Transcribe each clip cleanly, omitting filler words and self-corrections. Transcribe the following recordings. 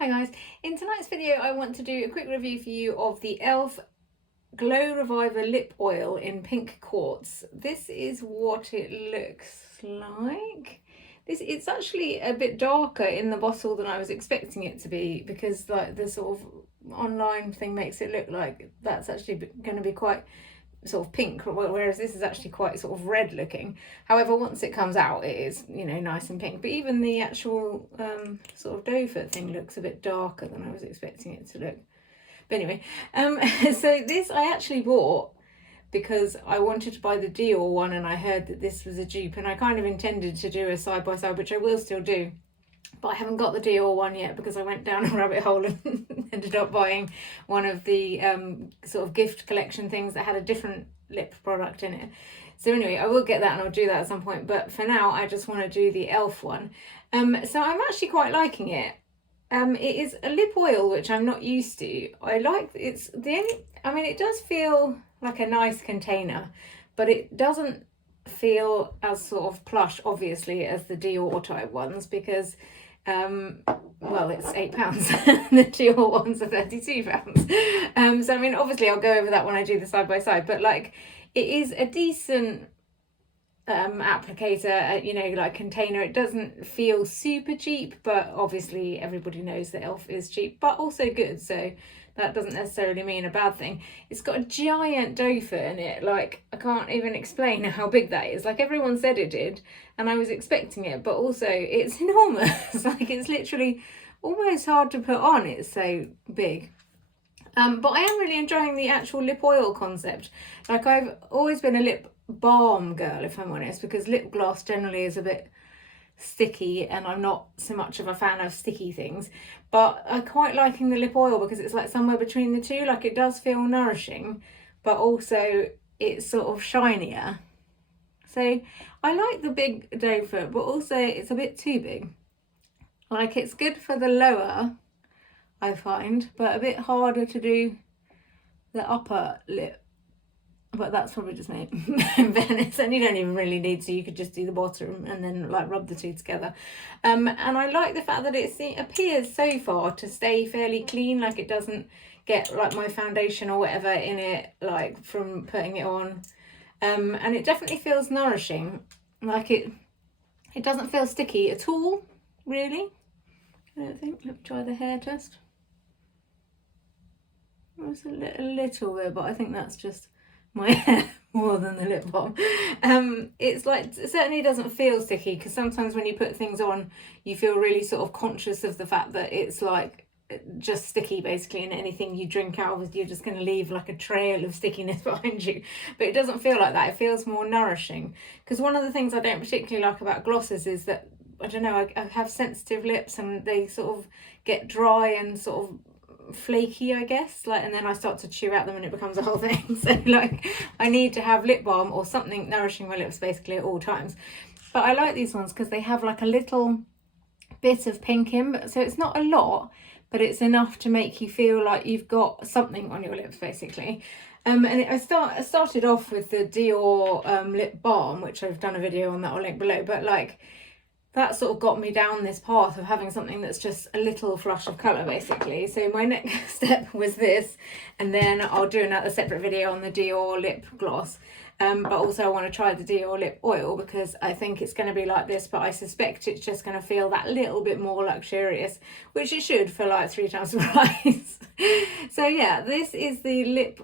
Hi guys, in tonight's video I want to do a quick review for you of the e.l.f. Glow Reviver Lip Oil in Pink Quartz. This is what it looks like. It's actually a bit darker in the bottle than I was expecting it to be, because like the sort of online thing makes it look like that's actually going to be quite sort of pink, whereas this is actually quite sort of red looking. However, once it comes out it is, you know, nice and pink, but even the actual sort of doe foot thing looks a bit darker than I was expecting it to look. But anyway, so this I actually bought because I wanted to buy the Dior one, and I heard that this was a dupe, and I kind of intended to do a side by side, which I will still do, but I haven't got the Dior one yet because I went down a rabbit hole and ended up buying one of the sort of gift collection things that had a different lip product in it. So anyway, I will get that and I'll do that at some point, but for now I just want to do the e.l.f. one. So I'm actually quite liking it. It is a lip oil, which I'm not used to. I like it's the only, I mean, it does feel like a nice container, but it doesn't feel as sort of plush obviously as the Dior type ones, because well, it's £8 the Dior ones are £32. So I mean, obviously I'll go over that when I do the side by side, but like it is a decent applicator, you know, like container. It doesn't feel super cheap, but obviously everybody knows that e.l.f. is cheap but also good, so that doesn't necessarily mean a bad thing. It's got a giant doe foot in it. Like, I can't even explain how big that is. Like, everyone said it did, and I was expecting it, but also it's enormous. Like, it's literally almost hard to put on, it's so big. But I am really enjoying the actual lip oil concept. Like, I've always been a lip balm girl, if I'm honest, because lip gloss generally is a bit sticky and I'm not so much of a fan of sticky things, but I'm quite liking the lip oil because it's like somewhere between the two. Like, it does feel nourishing, but also it's sort of shinier. So I like the big doe foot, but also it's a bit too big. Like, it's good for the lower, I find, but a bit harder to do the upper lip. But that's probably just me. In fairness, and you don't even really need to. You could just do the bottom and then like rub the two together. And I like the fact that it appears so far to stay fairly clean. Like, it doesn't get like my foundation or whatever in it, like from putting it on. And it definitely feels nourishing. Like, it doesn't feel sticky at all, really. I don't think. Let's try the hair test. It's a little bit, but I think that's just my hair more than the lip balm. It's like, it certainly doesn't feel sticky, because sometimes when you put things on you feel really sort of conscious of the fact that it's like just sticky basically, and anything you drink out of, you're just going to leave like a trail of stickiness behind you. But it doesn't feel like that. It feels more nourishing, because one of the things I don't particularly like about glosses is that, I don't know, I have sensitive lips and they sort of get dry and sort of flaky, I guess, like, and then I start to chew out them and it becomes a whole thing. So like, I need to have lip balm or something nourishing my lips basically at all times. But I like these ones because they have like a little bit of pink in, so it's not a lot, but it's enough to make you feel like you've got something on your lips basically. And I started off with the Dior lip balm, which I've done a video on that, I'll link below, but like, that sort of got me down this path of having something that's just a little flush of colour basically. So my next step was this, and then I'll do another separate video on the Dior lip gloss. But also I want to try the Dior lip oil because I think it's going to be like this, but I suspect it's just going to feel that little bit more luxurious, which it should for like 3 times the price. So yeah, this is the lip,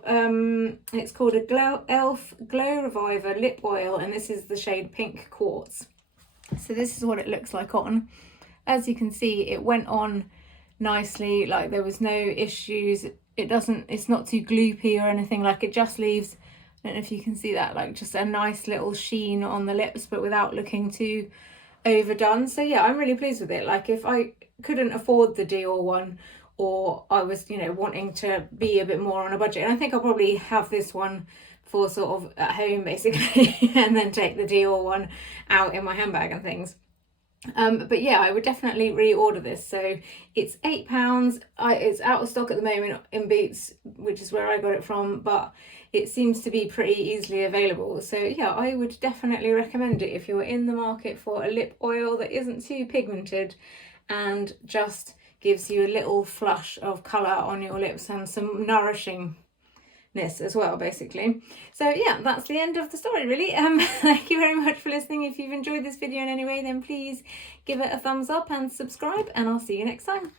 it's called a e.l.f. Glow Reviver Lip Oil, and this is the shade Pink Quartz. So this is what it looks like on. As you can see, it went on nicely, like there was no issues. It's not too gloopy or anything, like it just leaves, I don't know if you can see that, like just a nice little sheen on the lips, but without looking too overdone. So yeah, I'm really pleased with it. Like, if I couldn't afford the Dior one, or I was, you know, wanting to be a bit more on a budget, and I think I'll probably have this one for sort of at home basically, and then take the Dior one out in my handbag and things. But yeah, I would definitely reorder this. So it's £8. It's out of stock at the moment in Boots, which is where I got it from, but it seems to be pretty easily available. So yeah, I would definitely recommend it if you're in the market for a lip oil that isn't too pigmented and just gives you a little flush of colour on your lips and some nourishing as well, basically. So yeah, that's the end of the story, really. Thank you very much for listening. If you've enjoyed this video in any way, then please give it a thumbs up and subscribe, and I'll see you next time.